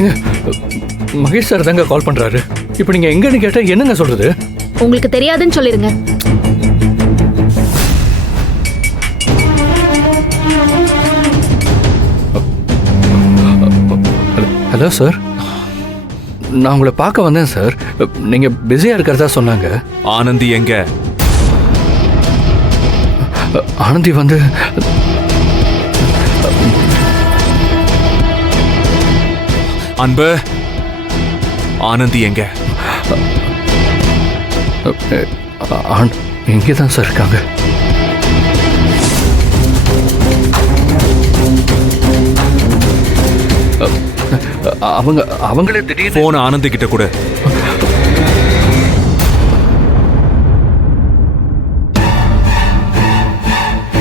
ஏங்க, மகேஷ் சார் தாங்க கால் பண்றாரு. இப்போ நீங்க எங்கன்னு கேட்டா என்னங்க சொல்றது? உங்களுக்கு தெரியாதுன்னு சொல்லிருங்க. ஹலோ சார், நான் உங்களை பார்க்க வந்தேன் சார். நீங்க பிஸியா இருக்கிறதா சொன்னாங்க. ஆனந்தி எங்க? ஆனந்தி வந்து அன்பு, ஆனந்தி எங்க? இங்கே தான் சார் இருக்காங்க. அவங்களே திடீர்னு போன் ஆனந்தி கிட்ட கூட.